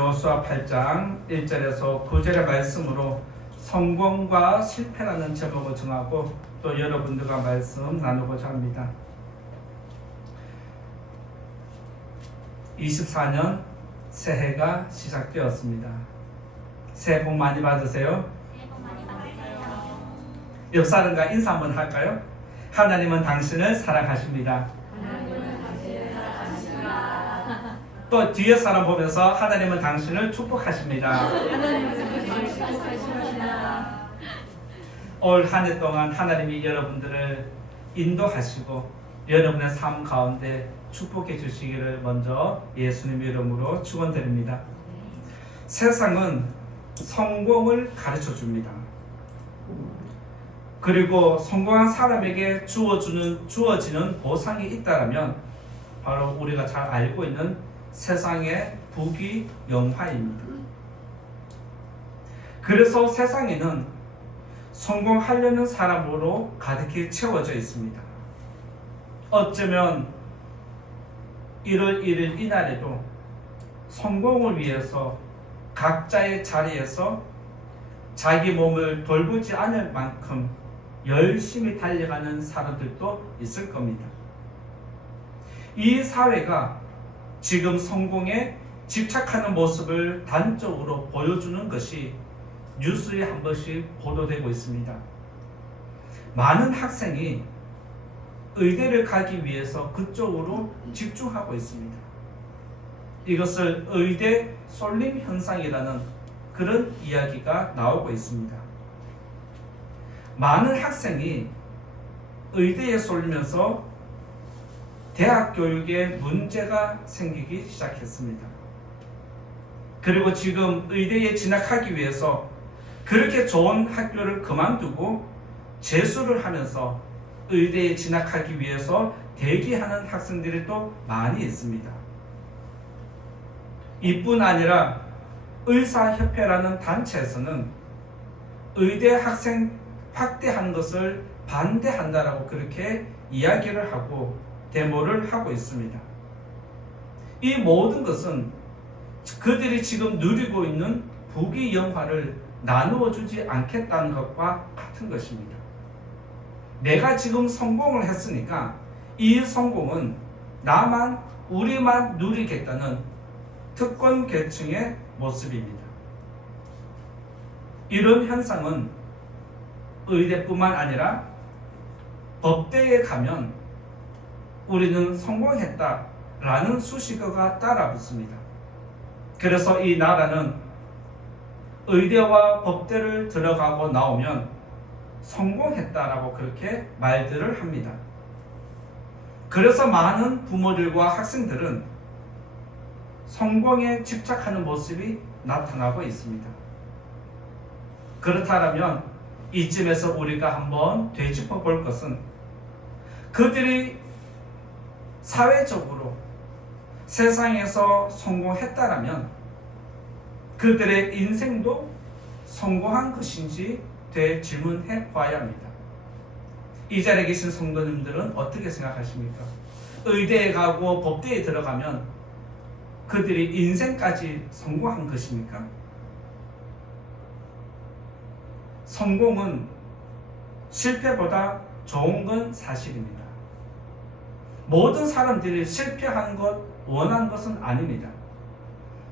여호수아 8장 1절에서 9절의 말씀으로 성공과 실패라는 제목을 정하고 또 여러분들과 말씀 나누고자 합니다. 24년 새해가 시작되었습니다. 새해 복 많이 받으세요. 새해 복 많이 받으세요. 옆 사람과 인사 한번 할까요? 하나님은 당신을 사랑하십니다. 하나님은 당신을 사랑하십니다. 또 뒤에 사람 보면서 하나님은 당신을 축복하십니다. 하나님은 당신을 축복하십니다. 올 한 해 동안 하나님이 여러분들을 인도하시고 여러분의 삶 가운데 축복해 주시기를 먼저 예수님 이름으로 축원드립니다. 세상은 성공을 가르쳐 줍니다. 그리고 성공한 사람에게 주어지는 보상이 있다면 바로 우리가 잘 알고 있는 세상의 부귀 영화입니다. 그래서 세상에는 성공하려는 사람으로 가득히 채워져 있습니다. 어쩌면 1월 1일 이날에도 성공을 위해서 각자의 자리에서 자기 몸을 돌보지 않을 만큼 열심히 달려가는 사람들도 있을 겁니다. 이 사회가 지금 성공에 집착하는 모습을 단적으로 보여주는 것이 뉴스에 한 번씩 보도되고 있습니다. 많은 학생이 의대를 가기 위해서 그쪽으로 집중하고 있습니다. 이것을 의대 쏠림 현상이라는 그런 이야기가 나오고 있습니다. 많은 학생이 의대에 쏠리면서 대학 교육에 문제가 생기기 시작했습니다. 그리고 지금 의대에 진학하기 위해서 그렇게 좋은 학교를 그만두고 재수를 하면서 의대에 진학하기 위해서 대기하는 학생들이 또 많이 있습니다. 이뿐 아니라 의사협회라는 단체에서는 의대 학생 확대하는 것을 반대한다라고 그렇게 이야기를 하고 데모를 하고 있습니다. 이 모든 것은 그들이 지금 누리고 있는 부귀 영화를 나누어 주지 않겠다는 것과 같은 것입니다. 내가 지금 성공을 했으니까 이 성공은 나만 우리만 누리겠다는 특권 계층의 모습입니다. 이런 현상은 의대뿐만 아니라 법대에 가면 우리는 성공했다라는 수식어가 따라붙습니다. 그래서 이 나라는 의대와 법대를 들어가고 나오면 성공했다라고 그렇게 말들을 합니다. 그래서 많은 부모들과 학생들은 성공에 집착하는 모습이 나타나고 있습니다. 그렇다면 이쯤에서 우리가 한번 되짚어 볼 것은 그들이 사회적으로 세상에서 성공했다라면 그들의 인생도 성공한 것인지 되질문해 봐야 합니다. 이 자리에 계신 성도님들은 어떻게 생각하십니까? 의대에 가고 법대에 들어가면 그들이 인생까지 성공한 것입니까? 성공은 실패보다 좋은 건 사실입니다. 모든 사람들이 실패하는 것 원하는 것은 아닙니다.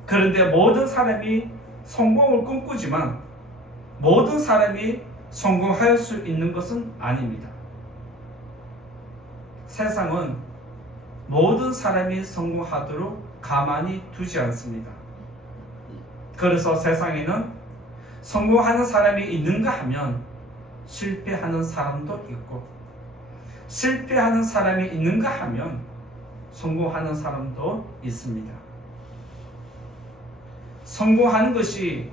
그런데 모든 사람이 성공을 꿈꾸지만 모든 사람이 성공할 수 있는 것은 아닙니다. 세상은 모든 사람이 성공하도록 가만히 두지 않습니다. 그래서 세상에는 성공하는 사람이 있는가 하면 실패하는 사람도 있고 실패하는 사람이 있는가 하면 성공하는 사람도 있습니다. 성공하는 것이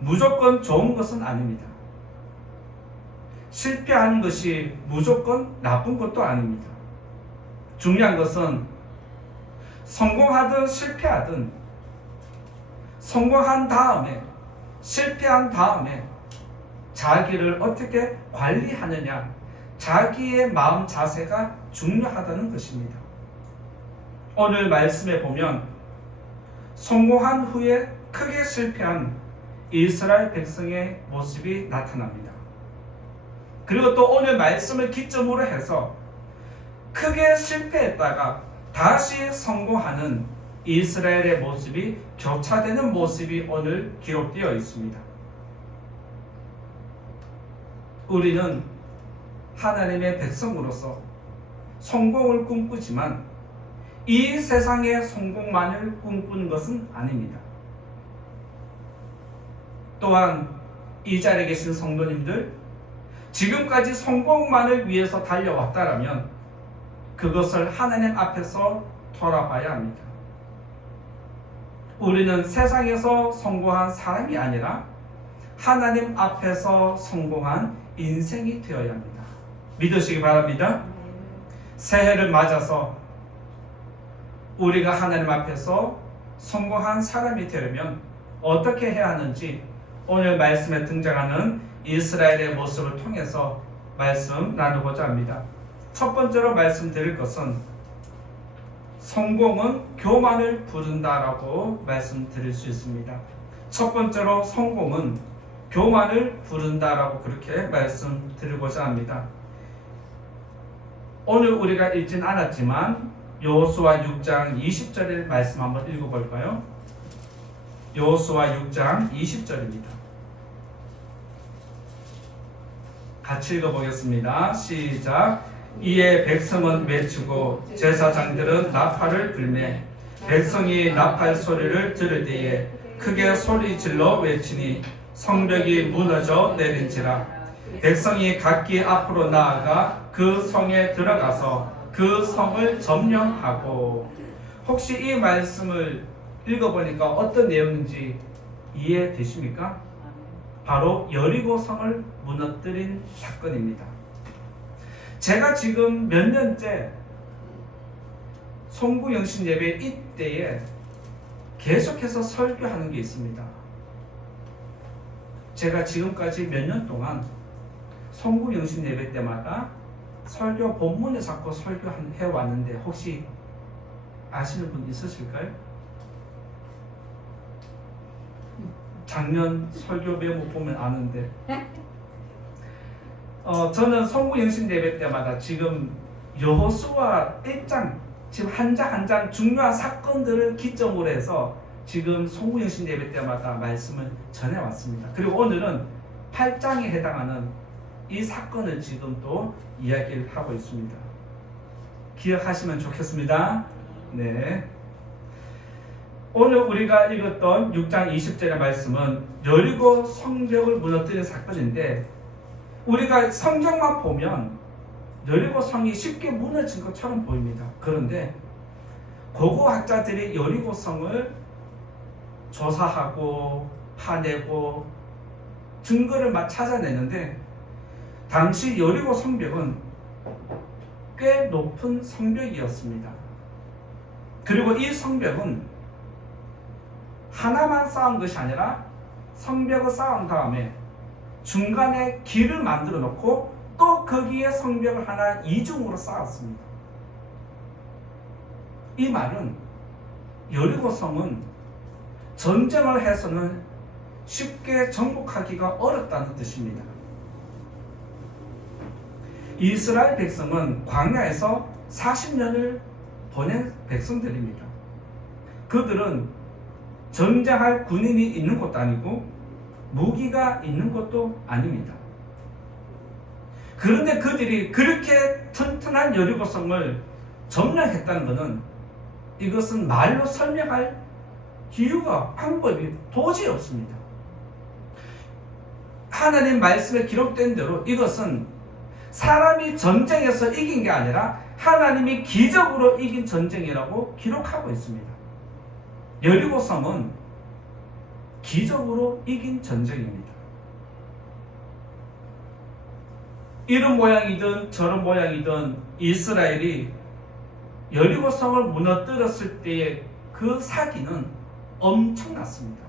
무조건 좋은 것은 아닙니다. 실패하는 것이 무조건 나쁜 것도 아닙니다. 중요한 것은 성공하든 실패하든 성공한 다음에 실패한 다음에 자기를 어떻게 관리하느냐, 자기의 마음 자세가 중요하다는 것입니다. 오늘 말씀에 보면 성공한 후에 크게 실패한 이스라엘 백성의 모습이 나타납니다. 그리고 또 오늘 말씀을 기점으로 해서 크게 실패했다가 다시 성공하는 이스라엘의 모습이 교차되는 모습이 오늘 기록되어 있습니다. 우리는 하나님의 백성으로서 성공을 꿈꾸지만 이 세상의 성공만을 꿈꾸는 것은 아닙니다. 또한 이 자리에 계신 성도님들, 지금까지 성공만을 위해서 달려왔다라면 그것을 하나님 앞에서 돌아봐야 합니다. 우리는 세상에서 성공한 사람이 아니라 하나님 앞에서 성공한 인생이 되어야 합니다. 믿으시기 바랍니다. 새해를 맞아서 우리가 하나님 앞에서 성공한 사람이 되려면 어떻게 해야 하는지 오늘 말씀에 등장하는 이스라엘의 모습을 통해서 말씀 나누고자 합니다. 첫 번째로 말씀드릴 것은 성공은 교만을 부른다라고 말씀드릴 수 있습니다. 첫 번째로 성공은 교만을 부른다라고 그렇게 말씀드리고자 합니다. 오늘 우리가 읽진 않았지만 여호수아 6장 20절의 말씀 한번 읽어볼까요? 여호수아 6장 20절입니다. 같이 읽어보겠습니다. 시작. 이에 백성은 외치고 제사장들은 나팔을 불매 백성이 나팔 소리를 들을 때에 크게 소리질러 외치니 성벽이 무너져 내린지라. 백성이 각기 앞으로 나아가 그 성에 들어가서 그 성을 점령하고. 혹시 이 말씀을 읽어보니까 어떤 내용인지 이해되십니까? 바로 여리고 성을 무너뜨린 사건입니다. 제가 지금 몇 년째 송구영신 예배 이때에 계속해서 설교하는 게 있습니다. 제가 지금까지 몇 년 동안 송구영신 예배 때마다 설교 본문에 잡고 설교해 왔는데 혹시 아시는 분 있으실까요? 작년 설교 메모 보면 아는데 저는 송구영신 예배 때마다 지금 여호수아 1장 지금 한 장 한 장 중요한 사건들을 기점으로 해서 지금 송구영신 예배 때마다 말씀을 전해왔습니다. 그리고 오늘은 8장에 해당하는 이 사건을 지금 또 이야기를 하고 있습니다. 기억하시면 좋겠습니다. 네. 오늘 우리가 읽었던 6장 20절의 말씀은 여리고 성벽을 무너뜨린 사건인데 우리가 성경만 보면 여리고 성이 쉽게 무너진 것처럼 보입니다. 그런데 고고학자들이 여리고 성을 조사하고 파내고 증거를 막 찾아내는데 당시 여리고 성벽은 꽤 높은 성벽이었습니다. 그리고 이 성벽은 하나만 쌓은 것이 아니라 성벽을 쌓은 다음에 중간에 길을 만들어 놓고 또 거기에 성벽을 하나 이중으로 쌓았습니다. 이 말은 여리고 성은 전쟁을 해서는 쉽게 정복하기가 어렵다는 뜻입니다. 이스라엘 백성은 광야에서 40년을 보낸 백성들입니다. 그들은 전쟁할 군인이 있는 것도 아니고 무기가 있는 것도 아닙니다. 그런데 그들이 그렇게 튼튼한 여리고성을 점령했다는 것은 이것은 말로 설명할 이유가 방법이 도저히 없습니다. 하나님 말씀에 기록된 대로 이것은 사람이 전쟁에서 이긴 게 아니라 하나님이 기적으로 이긴 전쟁이라고 기록하고 있습니다. 여리고성은 기적으로 이긴 전쟁입니다. 이런 모양이든 저런 모양이든 이스라엘이 여리고성을 무너뜨렸을 때의 그 사기는 엄청났습니다.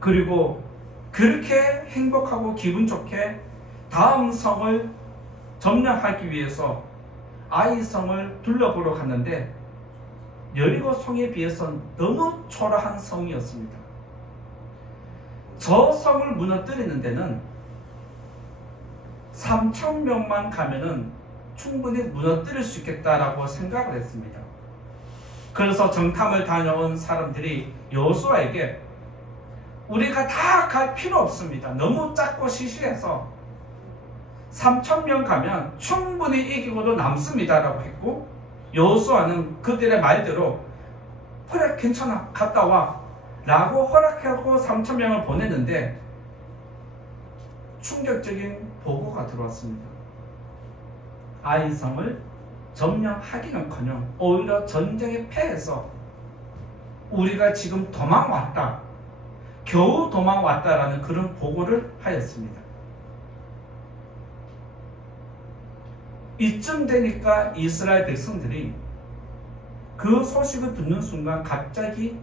그리고 그렇게 행복하고 기분 좋게 다음 성을 점령하기 위해서 아이 성을 둘러보러 갔는데 여리고 성에 비해서 너무 초라한 성이었습니다. 저 성을 무너뜨리는 데는 3,000명만 가면은 충분히 무너뜨릴 수 있겠다라고 생각을 했습니다. 그래서 정탐을 다녀온 사람들이 여호수아에게 우리가 다 갈 필요 없습니다. 너무 작고 시시해서 3,000명 가면 충분히 이기고도 남습니다라고 했고, 여호수아는 그들의 말대로 그래 괜찮아 갔다 와 라고 허락하고 3,000명을 보냈는데 충격적인 보고가 들어왔습니다. 아이성을 점령하기는커녕 오히려 전쟁에 패해서 우리가 지금 도망왔다, 겨우 도망왔다라는 그런 보고를 하였습니다. 이쯤 되니까 이스라엘 백성들이 그 소식을 듣는 순간 갑자기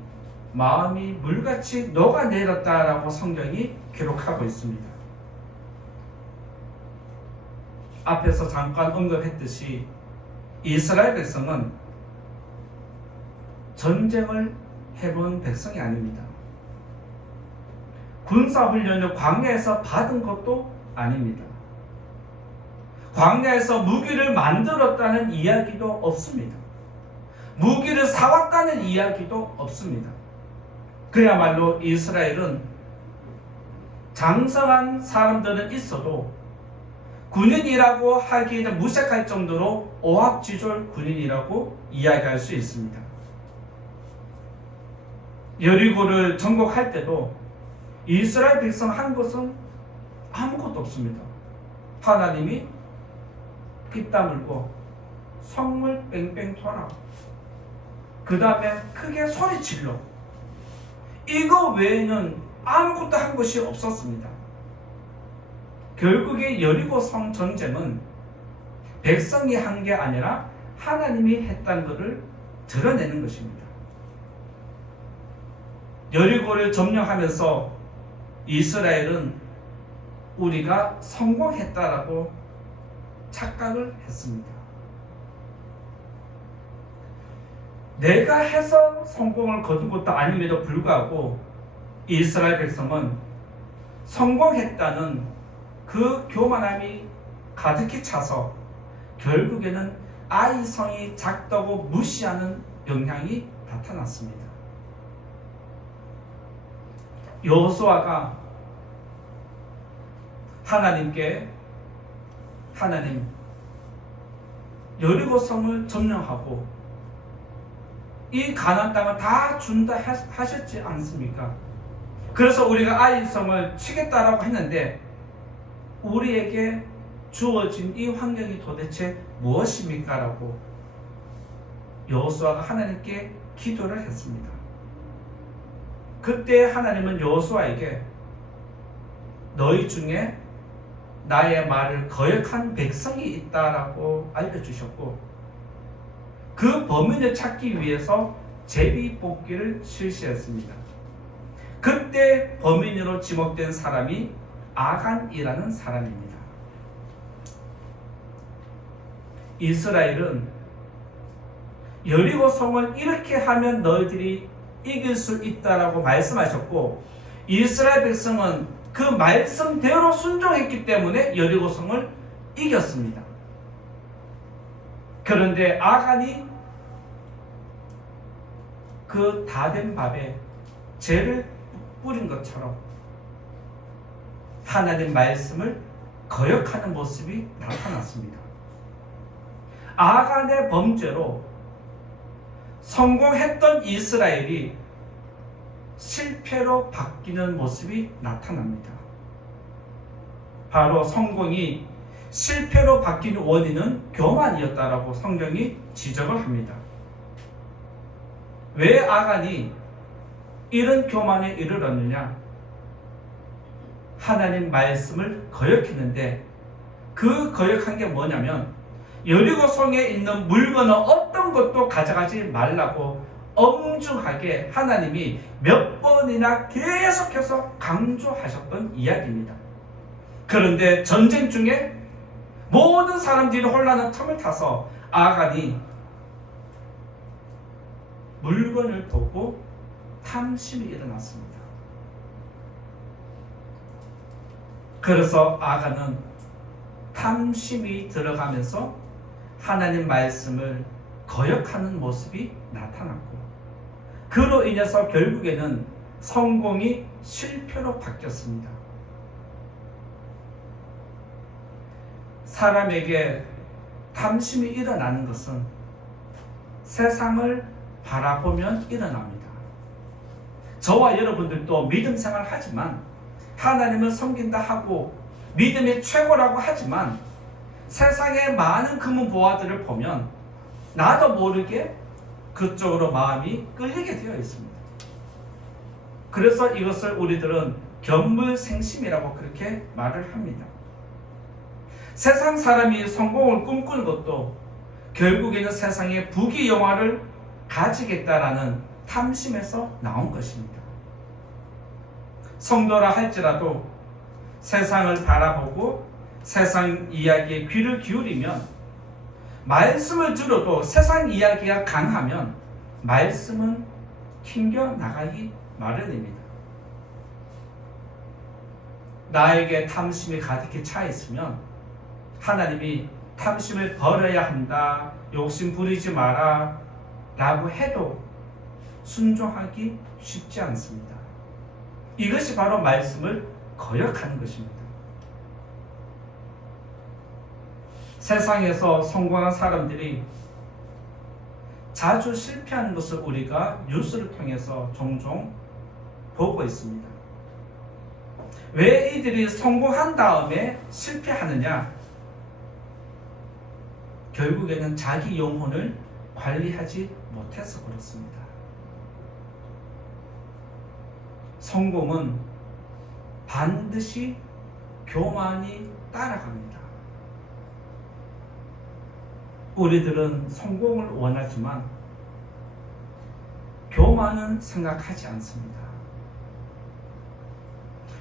마음이 물같이 녹아내렸다라고 성경이 기록하고 있습니다. 앞에서 잠깐 언급했듯이 이스라엘 백성은 전쟁을 해본 백성이 아닙니다. 군사훈련을 광야에서 받은 것도 아닙니다. 광야에서 무기를 만들었다는 이야기도 없습니다. 무기를 사왔다는 이야기도 없습니다. 그야말로 이스라엘은 장성한 사람들은 있어도 군인이라고 하기에는 무색할 정도로 오합지졸 군인이라고 이야기할 수 있습니다. 여리고를 정복할 때도 이스라엘 백성 한 것은 아무것도 없습니다. 하나님이 피땀 흘고 성물 뺑뺑 돌아, 그 다음에 크게 소리질러, 이거 외에는 아무것도 한 것이 없었습니다. 결국에 여리고 성 전쟁은 백성이 한 게 아니라 하나님이 했다는 것을 드러내는 것입니다. 여리고를 점령하면서 이스라엘은 우리가 성공했다라고 착각을 했습니다. 내가 해서 성공을 거둔 것도 아님에도 불구하고 이스라엘 백성은 성공했다는 그 교만함이 가득히 차서 결국에는 아이성이 작다고 무시하는 영향이 나타났습니다. 여호수아가 하나님께 하나님, 여리고 성을 점령하고 이 가나안 땅을 다 준다 하셨지 않습니까? 그래서 우리가 아이성을 치겠다라고 했는데 우리에게 주어진 이 환경이 도대체 무엇입니까? 라고 여호수아가 하나님께 기도를 했습니다. 그때 하나님은 여호수아에게 너희 중에 나의 말을 거역한 백성이 있다라고 알려주셨고, 그 범인을 찾기 위해서 제비뽑기를 실시했습니다. 그때 범인으로 지목된 사람이 아간이라는 사람입니다. 이스라엘은 여리고 성을 이렇게 하면 너희들이 이길 수 있다라고 말씀하셨고, 이스라엘 백성은 그 말씀대로 순종했기 때문에 여리고 성을 이겼습니다. 그런데 아간이 그 다 된 밥에 재를 뿌린 것처럼 하나님 말씀을 거역하는 모습이 나타났습니다. 아간의 범죄로 성공했던 이스라엘이 실패로 바뀌는 모습이 나타납니다. 바로 성공이 실패로 바뀐 원인은 교만이었다라고 성경이 지적을 합니다. 왜 아간이 이런 교만에 이르렀느냐? 하나님 말씀을 거역했는데 그 거역한 게 뭐냐면 여리고 성에 있는 물건은 어떤 것도 가져가지 말라고 엄중하게 하나님이 몇 번이나 계속해서 강조하셨던 이야기입니다. 그런데 전쟁 중에 모든 사람들이 혼란한 틈을 타서 아간이 물건을 보고 탐심이 일어났습니다. 그래서 아간은 탐심이 들어가면서 하나님 말씀을 거역하는 모습이 나타났고, 그로 인해서 결국에는 성공이 실패로 바뀌었습니다. 사람에게 탐심이 일어나는 것은 세상을 바라보면 일어납니다. 저와 여러분들도 믿음 생활 하지만, 하나님을 섬긴다 하고 믿음이 최고라고 하지만, 세상의 많은 금은 보화들을 보면 나도 모르게 그쪽으로 마음이 끌리게 되어 있습니다. 그래서 이것을 우리들은 견물생심이라고 그렇게 말을 합니다. 세상 사람이 성공을 꿈꾸는 것도 결국에는 세상의 부귀영화를 가지겠다라는 탐심에서 나온 것입니다. 성도라 할지라도 세상을 바라보고 세상 이야기에 귀를 기울이면, 말씀을 들어도 세상 이야기가 강하면 말씀은 튕겨나가기 마련입니다. 나에게 탐심이 가득히 차 있으면 하나님이 탐심을 버려야 한다, 욕심 부리지 마라 라고 해도 순종하기 쉽지 않습니다. 이것이 바로 말씀을 거역하는 것입니다. 세상에서 성공한 사람들이 자주 실패하는 것을 우리가 뉴스를 통해서 종종 보고 있습니다. 왜 이들이 성공한 다음에 실패하느냐? 결국에는 자기 영혼을 관리하지 못해서 그렇습니다. 성공은 반드시 교만이 따라갑니다. 우리들은 성공을 원하지만 교만은 생각하지 않습니다.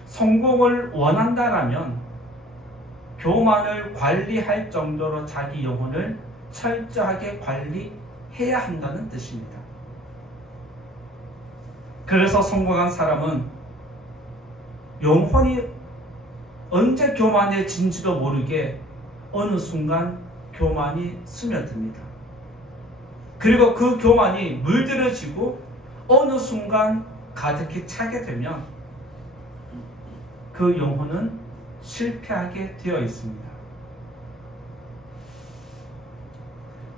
성공을 원한다라면 교만을 관리할 정도로 자기 영혼을 철저하게 관리해야 한다는 뜻입니다. 그래서 성공한 사람은 영혼이 언제 교만해진지도 모르게 어느 순간 교만이 스며듭니다. 그리고 그 교만이 물들어지고 어느 순간 가득히 차게 되면 그 영혼은 실패하게 되어 있습니다.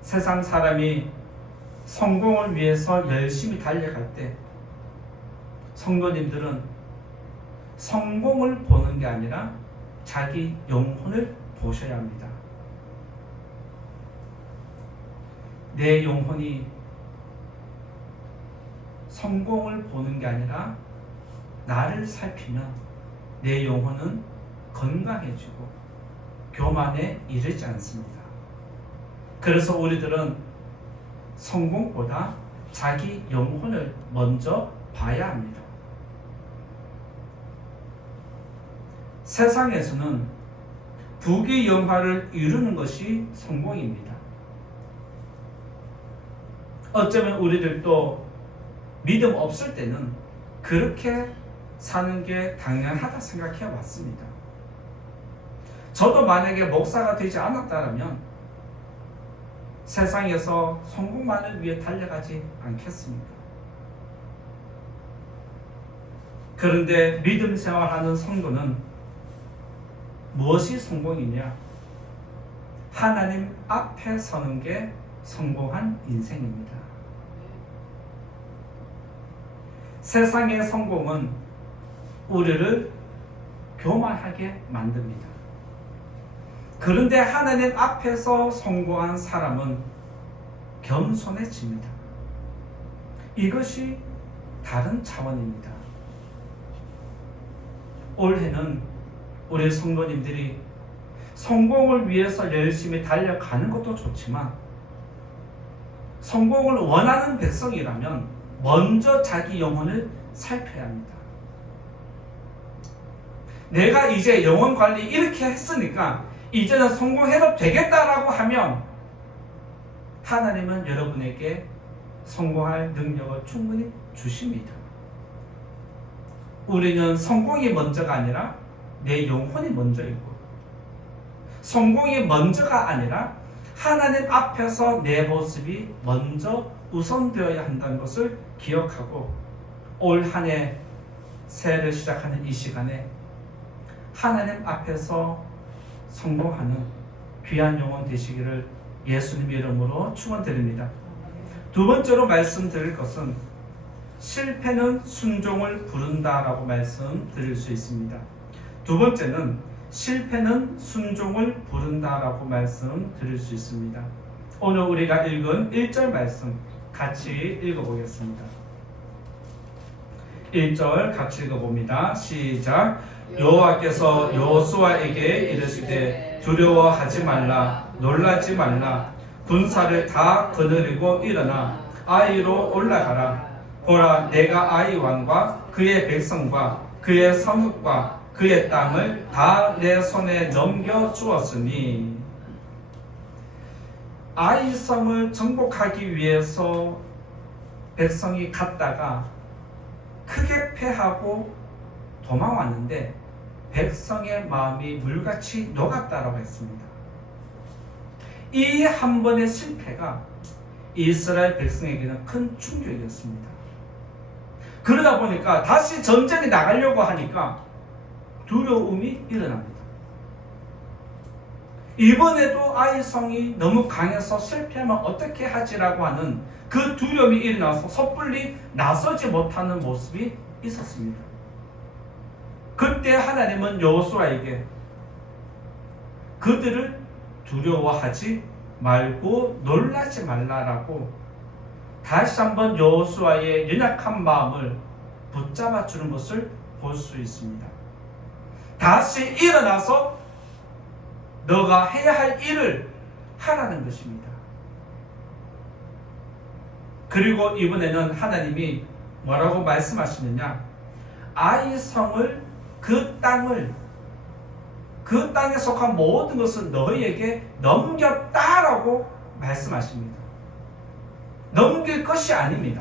세상 사람이 성공을 위해서 열심히 달려갈 때 성도님들은 성공을 보는 게 아니라 자기 영혼을 보셔야 합니다. 내 영혼이 성공을 보는 게 아니라 나를 살피면 내 영혼은 건강해지고 교만에 이르지 않습니다. 그래서 우리들은 성공보다 자기 영혼을 먼저 봐야 합니다. 세상에서는 부귀영화를 이루는 것이 성공입니다. 어쩌면 우리들도 믿음 없을 때는 그렇게 사는 게 당연하다 생각해 왔습니다. 저도 만약에 목사가 되지 않았다면 세상에서 성공만을 위해 달려가지 않겠습니까? 그런데 믿음 생활하는 성도는 무엇이 성공이냐? 하나님 앞에 서는 게 성공한 인생입니다. 세상의 성공은 우리를 교만하게 만듭니다. 그런데 하나님 앞에서 성공한 사람은 겸손해집니다. 이것이 다른 차원입니다. 올해는 우리 성도님들이 성공을 위해서 열심히 달려가는 것도 좋지만 성공을 원하는 백성이라면 먼저 자기 영혼을 살펴야 합니다. 내가 이제 영혼 관리 이렇게 했으니까 이제는 성공해도 되겠다라고 하면 하나님은 여러분에게 성공할 능력을 충분히 주십니다. 우리는 성공이 먼저가 아니라 내 영혼이 먼저이고, 성공이 먼저가 아니라 하나님 앞에서 내 모습이 먼저 우선되어야 한다는 것을 기억하고, 올 한 해 새해를 시작하는 이 시간에 하나님 앞에서 성공하는 귀한 영혼 되시기를 예수님 이름으로 축원드립니다. 두 번째로 말씀드릴 것은 실패는 순종을 부른다라고 말씀드릴 수 있습니다. 두 번째는 실패는 순종을 부른다라고 말씀드릴 수 있습니다. 오늘 우리가 읽은 1절 말씀 같이 읽어보겠습니다. 1절 같이 읽어봅니다. 시작. 여호와께서 여호수아에게 이르시되 두려워하지 말라, 놀라지 말라. 군사를 다 거느리고 일어나 아이로 올라가라. 보라, 내가 아이 왕과 그의 백성과 그의 성읍과 그의 땅을 다 내 손에 넘겨 주었으니. 아이 성을 정복하기 위해서 백성이 갔다가 크게 패하고 도망왔는데 백성의 마음이 물같이 녹았다라고 했습니다. 이 한 번의 실패가 이스라엘 백성에게는 큰 충격이었습니다. 그러다 보니까 다시 전쟁에 나가려고 하니까 두려움이 일어납니다. 이번에도 아이성이 너무 강해서 실패하면 어떻게 하지라고 하는 그 두려움이 일어나서 섣불리 나서지 못하는 모습이 있었습니다. 그때 하나님은 여호수아에게 그들을 두려워하지 말고 놀라지 말라라고 다시 한번 여호수아의 연약한 마음을 붙잡아 주는 것을 볼 수 있습니다. 다시 일어나서 너가 해야 할 일을 하라는 것입니다. 그리고 이번에는 하나님이 뭐라고 말씀하시느냐? 아이성을 그 땅에 속한 모든 것을 너희에게 넘겼다라고 말씀하십니다. 넘길 것이 아닙니다.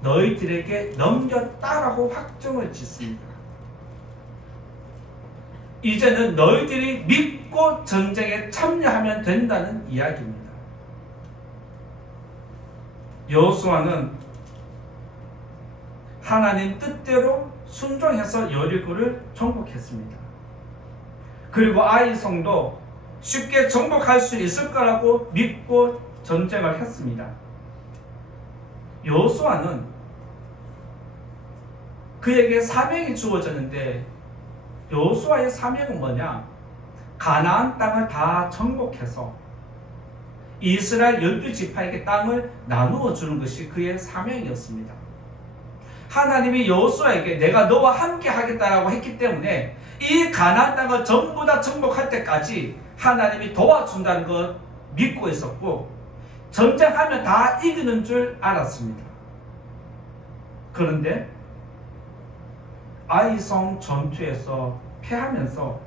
너희들에게 넘겼다라고 확정을 짓습니다. 이제는 너희들이 믿고 전쟁에 참여하면 된다는 이야기입니다. 여호수아는 하나님 뜻대로 순종해서 여리고를 정복했습니다. 그리고 아이성도 쉽게 정복할 수 있을 거라고 믿고 전쟁을 했습니다. 여호수아는 그에게 사명이 주어졌는데 여호수아의 사명은 뭐냐? 가나안 땅을 다 정복해서 이스라엘 12지파에게 땅을 나누어 주는 것이 그의 사명이었습니다. 하나님이 여호수아에게 내가 너와 함께 하겠다라고 했기 때문에 이 가나안 땅을 전부 다 정복할 때까지 하나님이 도와준다는 것 믿고 있었고, 전쟁하면 다 이기는 줄 알았습니다. 그런데 아이성 전투에서 패하면서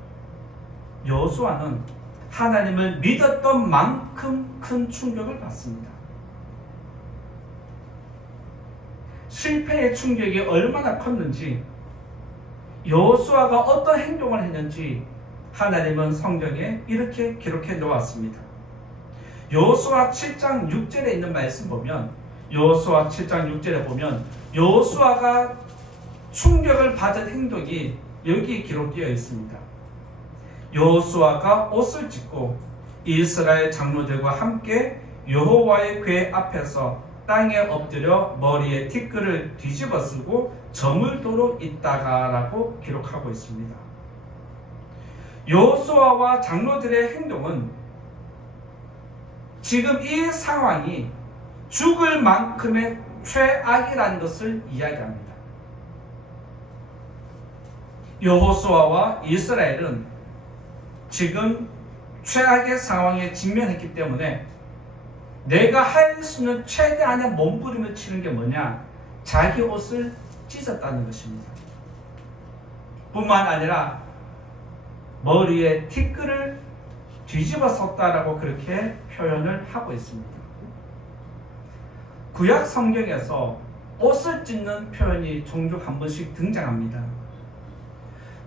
여호수아는 하나님을 믿었던 만큼 큰 충격을 받습니다. 실패의 충격이 얼마나 컸는지, 여호수아가 어떤 행동을 했는지 하나님은 성경에 이렇게 기록해 놓았습니다. 여호수아 7장 6절에 있는 말씀 보면, 여호수아 7장 6절에 보면 여호수아가 충격을 받은 행동이 여기 기록되어 있습니다. 여호수아가 옷을 찢고 이스라엘 장로들과 함께 여호와의 궤 앞에서 땅에 엎드려 머리에 티끌을 뒤집어 쓰고 저물도록 있다가라고 기록하고 있습니다. 여호수아와 장로들의 행동은 지금 이 상황이 죽을 만큼의 최악이라는 것을 이야기합니다. 여호수아와 이스라엘은 지금 최악의 상황에 직면했기 때문에 내가 할 수 있는 최대한의 몸부림을 치는 게 뭐냐? 자기 옷을 찢었다는 것입니다. 뿐만 아니라 머리에 티끌을 뒤집어 썼다라고 그렇게 표현을 하고 있습니다. 구약 성경에서 옷을 찢는 표현이 종종 한 번씩 등장합니다.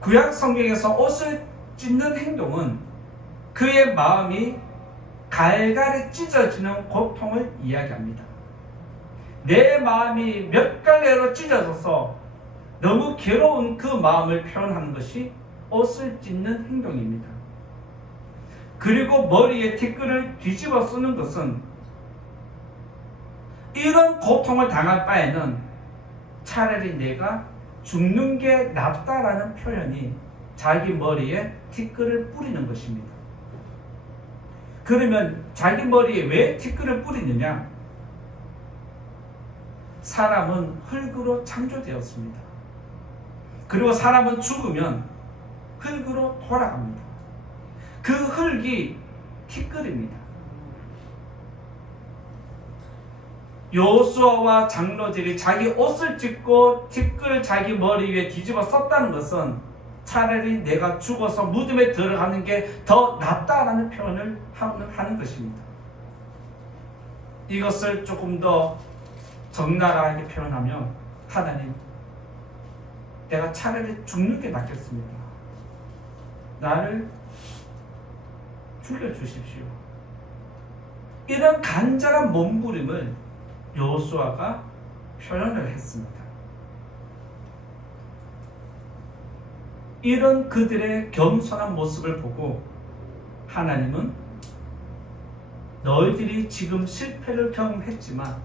구약 성경에서 옷을 찢는 행동은 그의 마음이 갈갈이 찢어지는 고통을 이야기합니다. 내 마음이 몇 갈래로 찢어져서 너무 괴로운 그 마음을 표현하는 것이 옷을 찢는 행동입니다. 그리고 머리에 티끌을 뒤집어 쓰는 것은 이런 고통을 당할 바에는 차라리 내가 죽는 게 낫다라는 표현이 자기 머리에 티끌을 뿌리는 것입니다. 그러면 자기 머리에 왜 티끌을 뿌리느냐? 사람은 흙으로 창조되었습니다. 그리고 사람은 죽으면 흙으로 돌아갑니다. 그 흙이 티끌입니다. 여호수아와 장로들이 자기 옷을 찢고 티끌을 자기 머리 위에 뒤집어 썼다는 것은 차라리 내가 죽어서 무덤에 들어가는 게 더 낫다라는 표현을 하는 것입니다. 이것을 조금 더 적나라하게 표현하면 하나님, 내가 차라리 죽는 게 낫겠습니다. 나를 죽여주십시오. 이런 간절한 몸부림을 여호수아가 표현을 했습니다. 이런 그들의 겸손한 모습을 보고 하나님은 너희들이 지금 실패를 경험했지만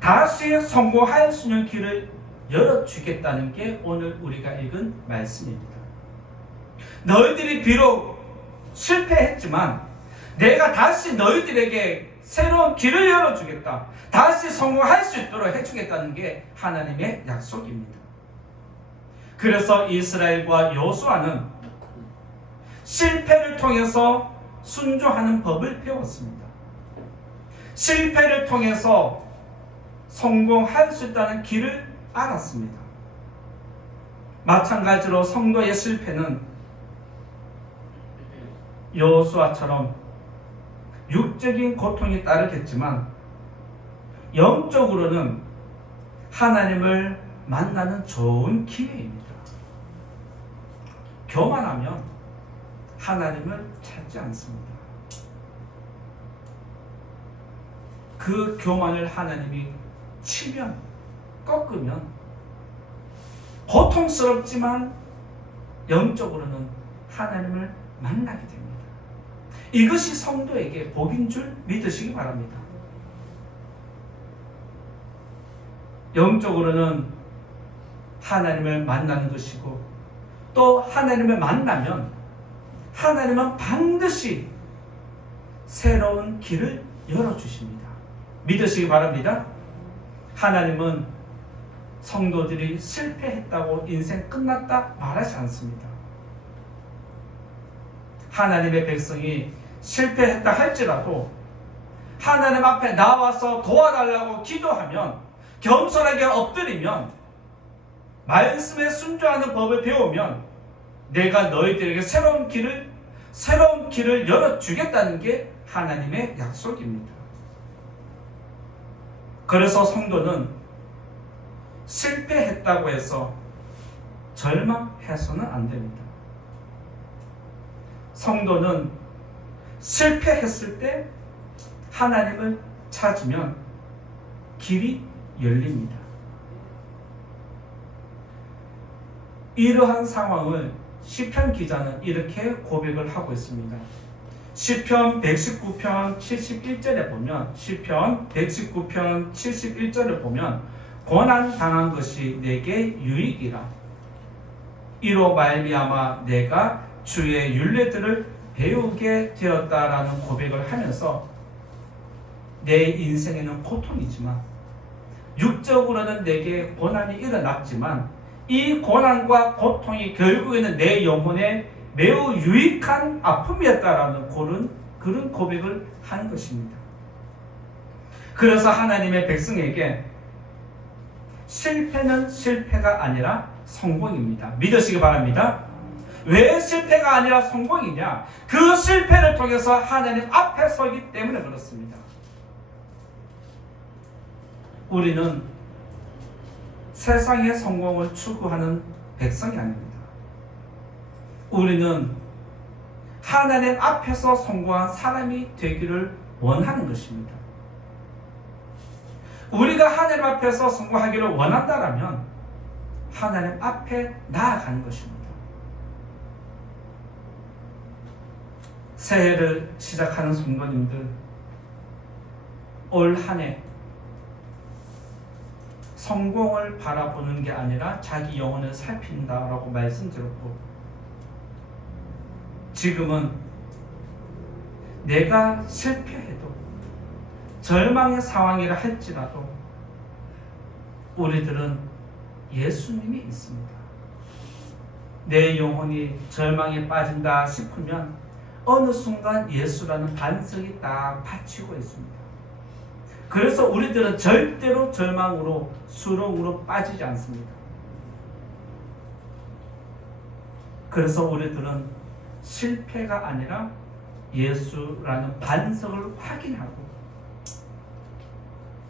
다시 성공할 수 있는 길을 열어주겠다는 게 오늘 우리가 읽은 말씀입니다. 너희들이 비록 실패했지만 내가 다시 너희들에게 새로운 길을 열어주겠다. 다시 성공할 수 있도록 해주겠다는 게 하나님의 약속입니다. 그래서 이스라엘과 여호수아는 실패를 통해서 순종하는 법을 배웠습니다. 실패를 통해서 성공할 수 있다는 길을 알았습니다. 마찬가지로 성도의 실패는 여호수아처럼 육적인 고통이 따르겠지만 영적으로는 하나님을 만나는 좋은 기회입니다. 교만하면 하나님을 찾지 않습니다. 그 교만을 하나님이 치면, 꺾으면 고통스럽지만 영적으로는 하나님을 만나게 됩니다. 이것이 성도에게 복인 줄 믿으시기 바랍니다. 영적으로는 하나님을 만나는 것이고 또 하나님을 만나면 하나님은 반드시 새로운 길을 열어주십니다. 믿으시기 바랍니다. 하나님은 성도들이 실패했다고 인생 끝났다 말하지 않습니다. 하나님의 백성이 실패했다 할지라도 하나님 앞에 나와서 도와달라고 기도하면, 겸손하게 엎드리면, 말씀에 순종하는 법을 배우면 내가 너희들에게 새로운 길을 열어주겠다는 게 하나님의 약속입니다. 그래서 성도는 실패했다고 해서 절망해서는 안 됩니다. 성도는 실패했을 때 하나님을 찾으면 길이 열립니다. 이러한 상황을 시편 기자는 이렇게 고백을 하고 있습니다. 시편 119편 71절에 보면, 시편 119편 71절을 보면 고난 당한 것이 내게 유익이라. 이로 말미암아 내가 주의 율례들을 배우게 되었다라는 고백을 하면서 내 인생에는 고통이지만 육적으로는 내게 고난이 일어났지만 이 고난과 고통이 결국에는 내 영혼에 매우 유익한 아픔이었다라는 그런 고백을 한 것입니다. 그래서 하나님의 백성에게 실패는 실패가 아니라 성공입니다. 믿으시기 바랍니다. 왜 실패가 아니라 성공이냐? 그 실패를 통해서 하나님 앞에 서기 때문에 그렇습니다. 우리는 세상의 성공을 추구하는 백성이 아닙니다. 우리는 하나님 앞에서 성공한 사람이 되기를 원하는 것입니다. 우리가 하나님 앞에서 성공하기를 원한다면 하나님 앞에 나아가는 것입니다. 새해를 시작하는 성도님들, 올 한 해 성공을 바라보는 게 아니라 자기 영혼을 살핀다라고 말씀드렸고, 지금은 내가 실패해도 절망의 상황이라 할지라도 우리들은 예수님이 있습니다. 내 영혼이 절망에 빠진다 싶으면 어느 순간 예수라는 반석이 딱 받치고 있습니다. 그래서 우리들은 절대로 절망으로 수렁으로 빠지지 않습니다. 그래서 우리들은 실패가 아니라 예수라는 반석을 확인하고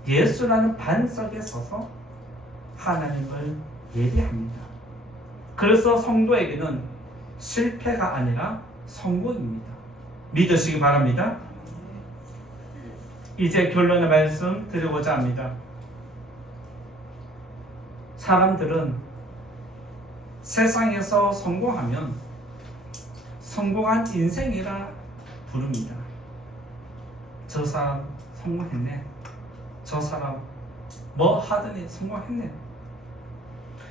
예수라는 반석에 서서 하나님을 예배합니다. 그래서 성도에게는 실패가 아니라 성공입니다. 믿으시기 바랍니다. 이제 결론의 말씀 드리고자 합니다. 사람들은 세상에서 성공하면 성공한 인생이라 부릅니다. 저 사람 성공했네. 저 사람 뭐 하더니 성공했네.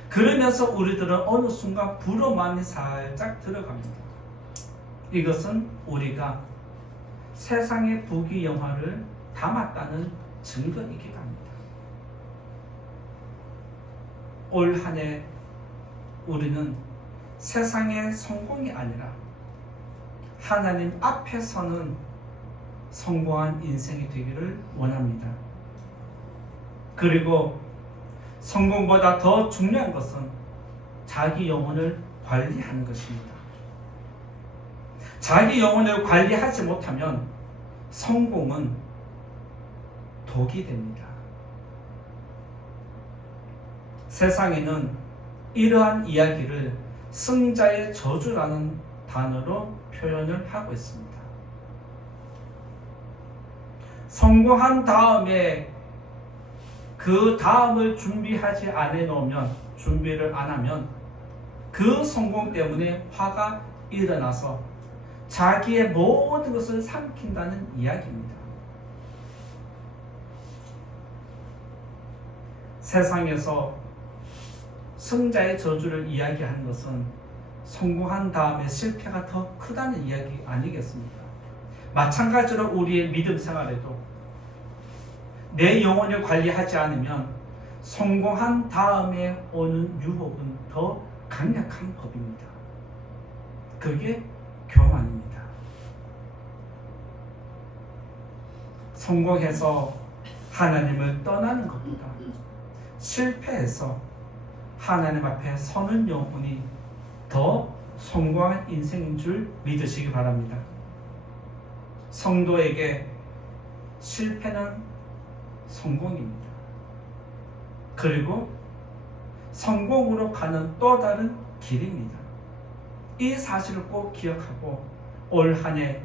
그러면서 우리들은 어느 순간 부러움이 살짝 들어갑니다. 이것은 우리가 세상의 부귀영화를 담았다는 증거이기도 합니다. 올 한 해 우리는 세상의 성공이 아니라 하나님 앞에 서는 성공한 인생이 되기를 원합니다. 그리고 성공보다 더 중요한 것은 자기 영혼을 관리하는 것입니다. 자기 영혼을 관리하지 못하면 성공은 독이 됩니다. 세상에는 이러한 이야기를 승자의 저주라는 단어로 표현을 하고 있습니다. 성공한 다음에 그 다음을 준비하지 준비를 안 하면 그 성공 때문에 화가 일어나서 자기의 모든 것을 삼킨다는 이야기입니다. 세상에서 승자의 저주를 이야기하는 것은 성공한 다음에 실패가 더 크다는 이야기 아니겠습니까? 마찬가지로 우리의 믿음 생활에도 내 영혼을 관리하지 않으면 성공한 다음에 오는 유혹은 더 강력한 법입니다. 그게 교만입니다. 성공해서 하나님을 떠나는 것보다 실패해서 하나님 앞에 서는 영혼이 더 성공한 인생인 줄 믿으시기 바랍니다. 성도에게 실패는 성공입니다. 그리고 성공으로 가는 또 다른 길입니다. 이 사실을 꼭 기억하고 올 한 해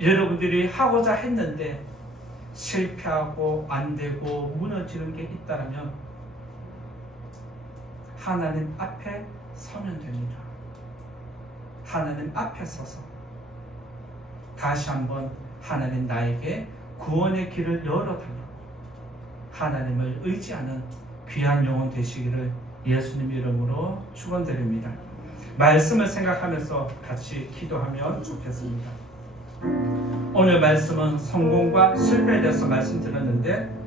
여러분들이 하고자 했는데 실패하고 안 되고 무너지는 게 있다면 하나님 앞에 서면 됩니다. 하나님 앞에 서서 다시 한번 하나님 나에게 구원의 길을 열어달라고 하나님을 의지하는 귀한 영혼 되시기를 예수님 이름으로 축원드립니다. 말씀을 생각하면서 같이 기도하면 좋겠습니다. 오늘 말씀은 성공과 실패에 대해서 말씀드렸는데